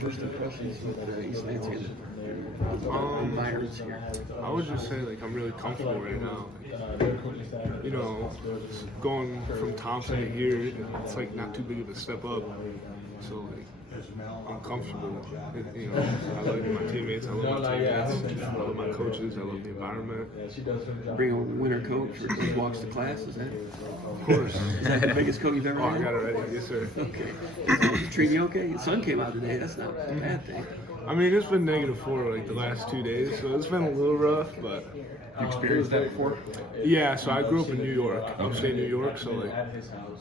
First impressions with East Lansing environs here. I would just say I'm really comfortable right now. Going from Thompson to here, it's not too big of a step up. So I'm comfortable. I love my teammates. I love my teammates. I love my coaches. I love the environment. Bring a winter coat for who walks to class, is that? Of course. Is that the biggest coat you've ever had? I got it ready. Yes, sir. Okay. Treat you okay? The sun came out today. That's not a bad thing. I mean, it's been -4 the last 2 days, so it's been a little rough, but. You experienced that before? Yeah, so I grew up in New York, upstate New York, so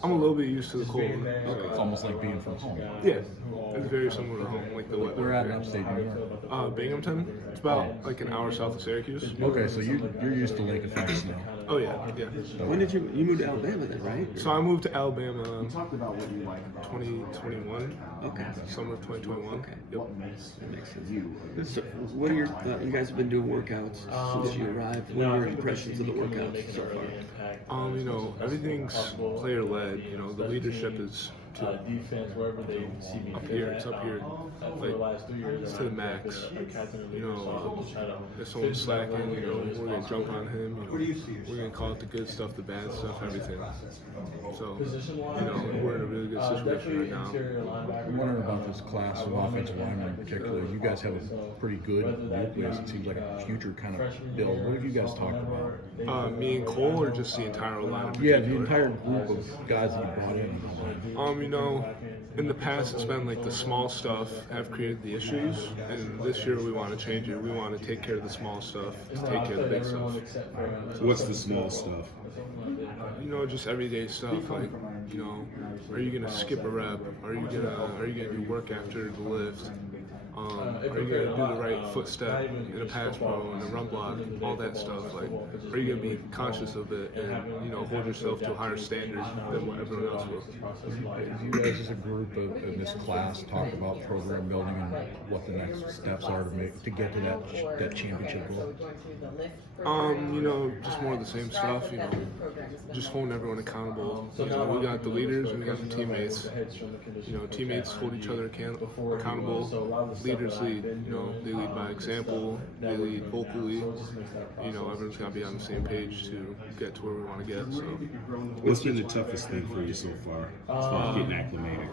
I'm a little bit used to the cold. Okay. It's almost like being from home. Yeah, it's very similar to home, the weather. We're at upstate New York. Binghamton. It's about an hour south of Syracuse. Okay, so you're used to lake effects now. Oh yeah. When did you moved to Alabama then, right? So I moved to Alabama 2021. Okay. Summer of 2021. Okay. Yep. That makes sense. So what are your you guys have been doing workouts since you arrived. What are your impressions of the workouts so far? Everything's player led. The leadership is up here. It's up here, it's to the max. If someone's slacking, we're gonna jump on him. We're gonna call it the good stuff, the bad stuff, everything. So, we're in a really good situation right now. I'm wondering about this class of offensive linemen in particular. You guys have a pretty good nucleus. It seems like a future kind of build. What have you guys talked about? Me and Cole, or just the entire line? Yeah, the entire group of guys that you brought in. In the past it's been the small stuff have created the issues, and this year we want to change it. We want to take care of the small stuff, to take care of the big stuff. So what's the small stuff? Just everyday stuff. Are you gonna skip a rep? Are you gonna do work after the lift? Are you gonna do the right footstep in a pass pro and a run block? All that stuff. Are you gonna be conscious of it and hold yourself to a higher standard than what everyone else will? You guys as a group in this class talk about program building and what the next steps are to get to that championship goal? Just more of the same stuff. Just holding everyone accountable. We got the leaders and we got the teammates. Teammates hold each other accountable. Leaders lead. They lead by example. They lead vocally. Everyone's got to be on the same page to get to where we want to get. So, What's been the toughest thing for you so far as far as getting acclimated?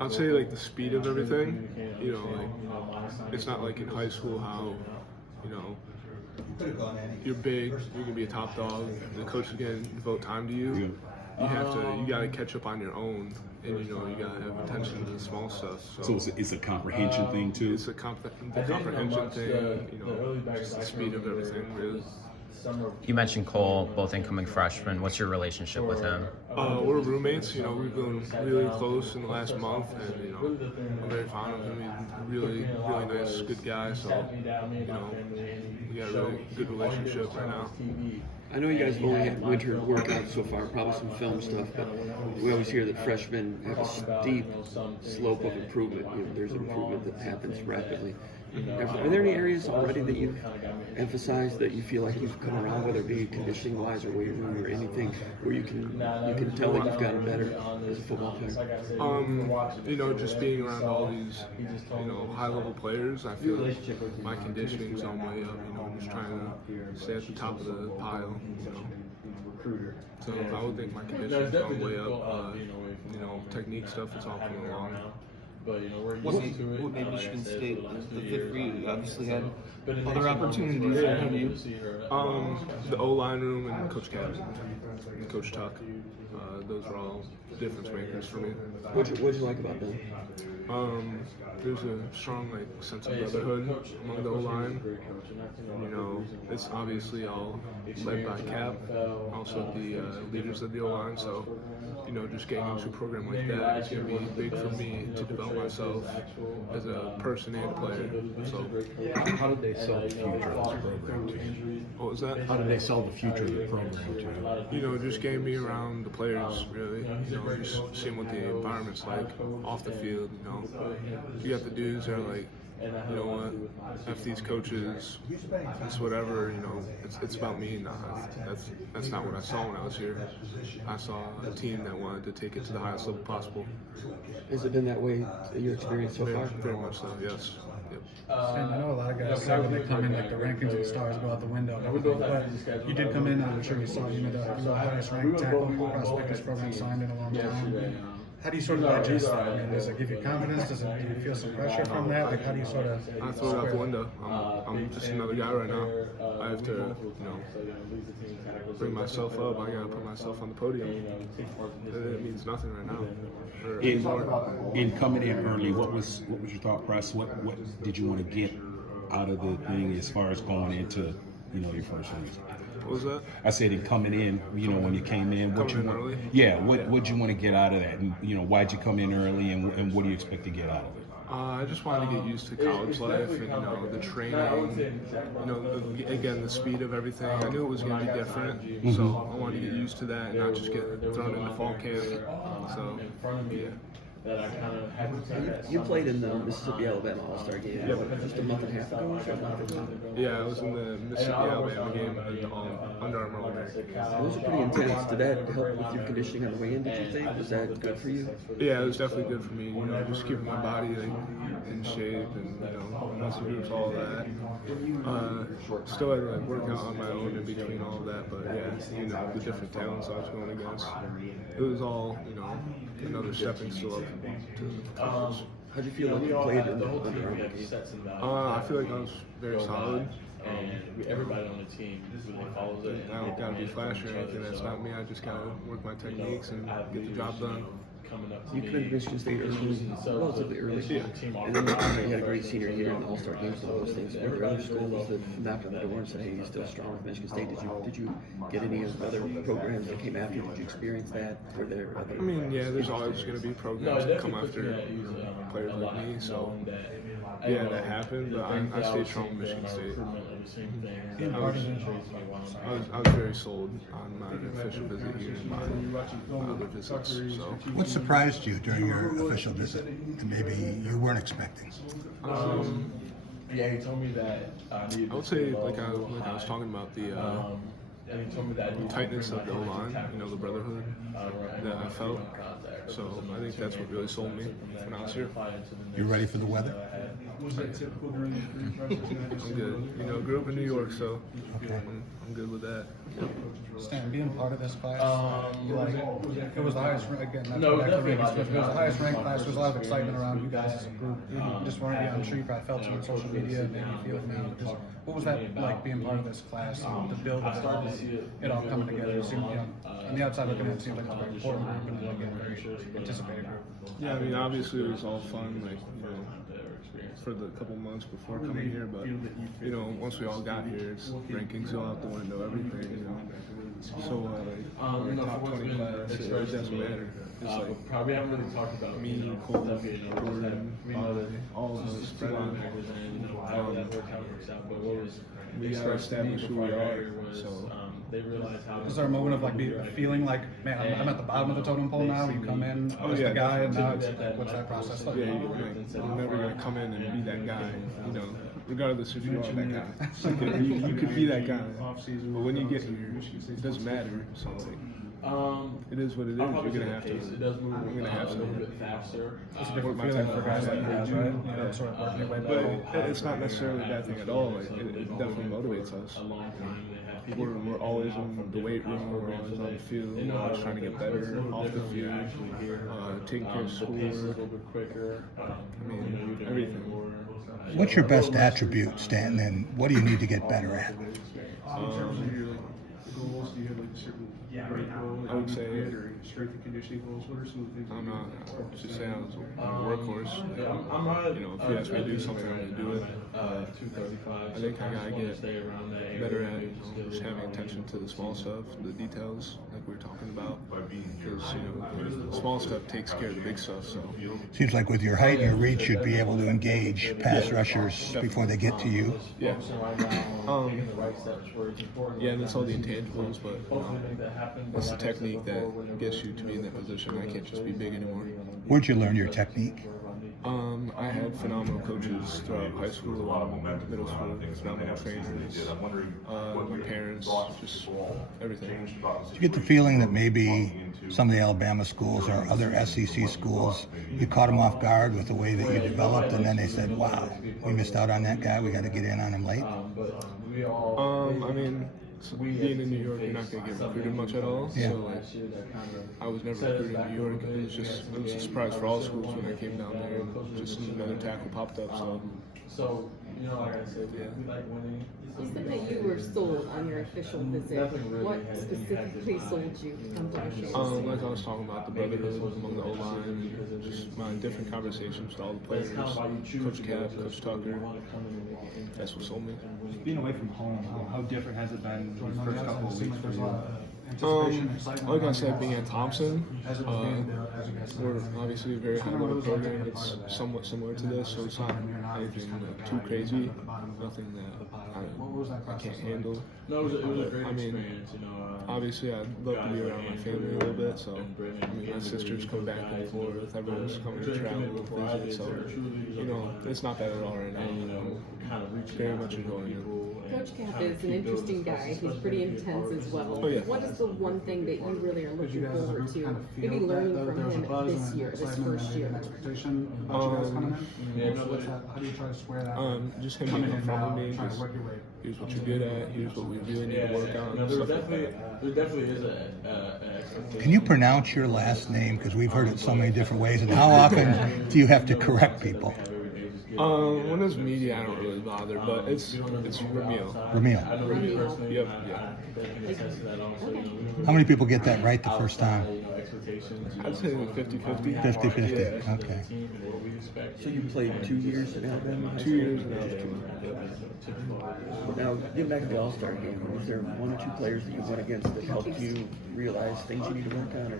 I'd say the speed of everything. It's not like in high school how you're big, you're gonna be a top dog. The coach is gonna devote time to you. You gotta catch up on your own, and you gotta have attention to the small stuff. So it's a comprehension thing too. It's the comprehension thing. Just the speed of everything, really. You mentioned Cole, both incoming freshmen. What's your relationship with him? We're roommates. We've been really close in the last month, and I'm very fond of him. He's really nice, good guy. So we got a really good relationship right now. I know you guys have only had winter workouts so far, probably some film stuff, but we always hear that freshmen have a steep slope of improvement. There's improvement that happens rapidly. Are there any areas already that you've emphasized that you feel like you've come around, whether it be conditioning wise or weight room or anything, where you can tell that you've gotten better as a football player? Just being around all these high level players, I feel like my conditioning's on way up. I'm just trying to stay at the top of the pile. So I would think my conditioning's on way up. Technique stuff is all coming along. What made Michigan State the fit for you? You obviously had other opportunities ahead of you. The O-line room and Coach Captain and Coach Tuck. Those are all difference makers for me. What'd you like about them? There's a strong sense of brotherhood among the O-line. It's obviously all led by Cap, also the leaders of the O-line. So, just getting into a program like that is going to be big for me to develop myself as a person and a player. So, how did they sell the future of this program to you? What was that? How did they sell the future of the program to you? Just getting me around the players else, really. Just seeing what the environment's like off the field. You got the dudes that are like, you know what, F these coaches, it's whatever, it's about me. That's not what I saw when I was here. I saw a team that wanted to take it to the highest level possible. Has it been that way in your experience so far? Very much so, yes. Yep. And I know a lot of guys say when they come in, like the rankings of the stars go out the window and everything, but you did come in, I'm sure you saw, you made the highest ranked tackle prospect this program signed in a long time. How do you sort of digest that? I mean, does it give you confidence? Do you feel some pressure from that? Like, how do you sort of? I throw it out the window. I'm just another guy right now. I have to, bring myself up. I gotta put myself on the podium. It means nothing right now. In coming in early, what was your thought process? What did you want to get out of the thing as far as going into your first season? What was that? I said in coming in, when you came in, what early? What'd you want to get out of that, and why'd you come in early, and what do you expect to get out of it? I just wanted to get used to college life and the training, again the speed of everything. I knew it was going to be different, so I wanted to get used to that and not just get thrown into fall camp. So yeah. You played in the Mississippi-Alabama All-Star game just a month and a half ago. Yeah, I was in the Mississippi-Alabama game at the Under Armour All-American. Those are pretty intense. Did that help with your conditioning on the way in, did you think? Was that good for you? Yeah, it was definitely good for me, just keeping my body in shape and, muscle groups, all of that. Still had to work out on my own in between all of that, but yeah, the different talents I was going against. It was all, another stepping stone to the conference. How did you feel when you played in the Under Armour game? I feel like I was very solid. Everybody on the team really follows it. I don't gotta be flashy or anything. That's not me. I just gotta work my techniques and get the job done. You came into Michigan State relatively early, and then you had a great senior year in the All-Star games and all those things. Were there other schools that knocked on the door and said, "Hey, you're still strong with Michigan State"? Did you get any of the other programs that came after? Did you experience that? Were there other? I mean, yeah, there's always going to be programs that come after players like me. So yeah, that happened, but I stayed strong with Michigan State. I was very sold on my official visit here and my other visits. So. What surprised you during your official visit and maybe you weren't expecting? Yeah, he told me that I would say, like I was talking about, the tightness of the O-line, the brotherhood that I felt. So I think that's what really sold me when I was here. You ready for the weather? I'm good. Grew up in New York, so I'm good with that. Stan, being part of this class, it was the highest, again, not to back to Randy Smith, it was the highest ranked class. There was a lot of excitement around you guys as a group. Just wondering, I'm sure you probably felt it on social media and made you feel it. What was that like being part of this class and the build of it all coming together? It seemed, on the outside looking at it, seemed like it was a very important group and then again, very anticipated group. Yeah, I mean, obviously it was all fun, for the couple months before coming here, but once we all got here, it's rankings go out the window, everything, So we're top 20 class, it doesn't matter. It's like probably haven't really talked about me, Cole, Jordan, all of us spread out there. We gotta establish who we are. So they realize how. Is there a moment of feeling like, man, I'm at the bottom of the totem pole now? You come in as the guy, and now it's what's that process like? Yeah, you're never gonna come in and be that guy. Regardless if you are that guy, you could be that guy. But when you get here, it doesn't matter. So it is what it is. You're gonna have to. I'm gonna have to. It's a different feeling for guys like guys, right? Sort of working your way back. But it's not necessarily a bad thing at all. It definitely motivates us. We're always in the weight room, we're always on the field, we're always trying to get better off the field, taking care of schoolwork, I mean, everything. What's your best attribute, Stanton, and what do you need to get better at? I would say strength and conditioning goals. What are some of the things? I'm not. Just say I was a workhorse. If you ask me to do something, I'm going to do it. I think I gotta get better at just having attention to the small stuff, the details, like we were talking about, because the small stuff takes care of the big stuff. So Seems like with your height and your reach, you'd be able to engage pass rushers before they get to you. yeah, yeah, and that's all the intangibles, but it's the technique that gets you to be in that position. I can't just be big anymore. Where'd you learn your technique? I had phenomenal coaches throughout high school and middle school, phenomenal trainers, my parents, just everything. Do you get the feeling that maybe some of the Alabama schools or other SEC schools, you caught them off guard with the way that you developed, and then they said, wow, we missed out on that guy, we got to get in on him late? I mean, being in New York, you're not going to get recruited much at all. Yeah. So, like, I was never recruited in New York. It was a surprise for all schools when I came down there. Just another tackle popped up. So like I said, we like winning. You said that you were sold on your official visit. What specifically sold you to come to the Canes? Like I was talking about, the brotherhood among the O-line, just my different conversations with all the players, Coach Cap, Coach Tucker. That's what sold me. Being away from home, how different has it been the first couple of weeks for you? Like I said, being at Thompson, we're obviously a very high-level program. It's somewhat similar to this, so it's not anything too crazy, nothing that I can't handle. No, it was a great I mean, experience. obviously, I'd love to be around my family a little bit. So, I mean, my sisters come back and forth. Everyone's coming to travel and visit. So, it's not bad at all right now. I'm very much enjoying it. Coach Cap is an interesting guy. He's pretty intense as well. Oh, yeah. What is the one thing that you really are looking forward to, maybe learning from him this year, this first year? How do you try to square that? Just him being in front of me. Just, here's what you're good at. Here's what we really need to work on. There definitely is an expectation. Can you pronounce your last name? Because we've heard it so many different ways. And how often do you have to correct people? When it's media, I don't really bother, but it's Ramil. Ramil. Yep. Yeah. How many people get that right the first time? I'd say 50-50. 50-50. Yeah. Okay. So you played 2 years in Alabama? 2 years in Alabama. Now, getting back to the All-Star game, was there one or two players that you went against that helped you realize things you need to work on? Or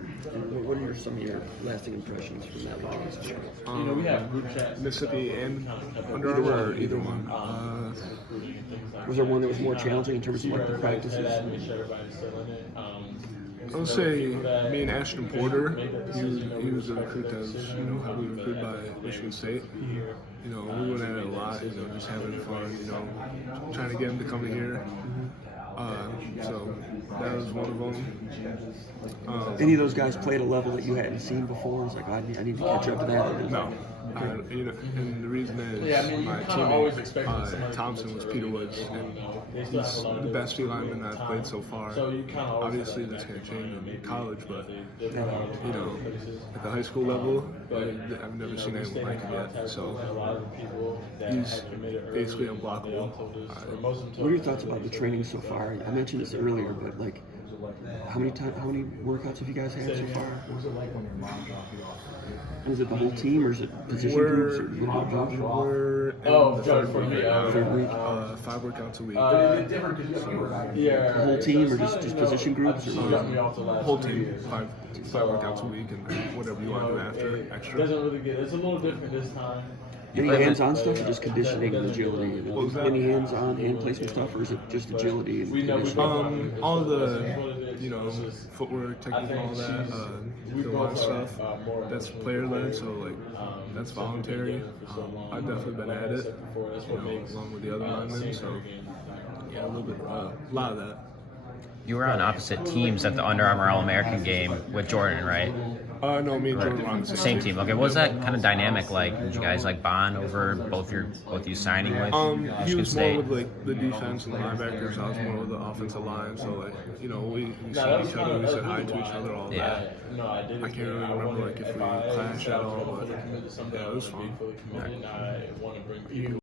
what are some of your lasting impressions from that one? We have group chats. Mississippi and Under Armour, or either one. Was there one that was more challenging in terms of like the practices? I would say me and Ashton Porter, he was a recruit that was heavily recruited by Michigan State. We went at it a lot, just having fun, trying to get him to come here. So that was one of them. Any of those guys play at a level that you hadn't seen before? It's like, I need to catch up to that. No. And the reason is my teammate Thompson was Peter Woods, and he's the best D lineman I've played so far. Obviously, that's going to change in college, but at the high school level, I've never seen anyone like him yet. So he's basically unblockable. What are your thoughts about the training so far? I mentioned this earlier, but like, how many workouts have you guys had so far? And is it the whole team, or is it position groups? Or we're in the third week. 5 workouts a week. The whole team, or just position groups? Or whole team, 5 workouts a week, and whatever you want to do after extra. It's a little different this time. Any hands-on stuff, or just conditioning and agility? Any hands-on, hand placement stuff, or is it just agility and conditioning? All the footwork, technique, all that, the line stuff, that's player-led, so like that's voluntary. I've definitely been at it, along with the other linemen. So yeah, a lot of that. You were on opposite teams at the Under Armour All-American game with Jordan, right? No, me and Jordan were on the same team. Okay, what was that kind of dynamic like? Did you guys like bond over both you signing with he Michigan was State? more with like the defense and the linebackers. I was more with the offensive line. So like we saw each other, we said hi to each other, all that. I can't really remember like if we clashed at all, but yeah, it was fun.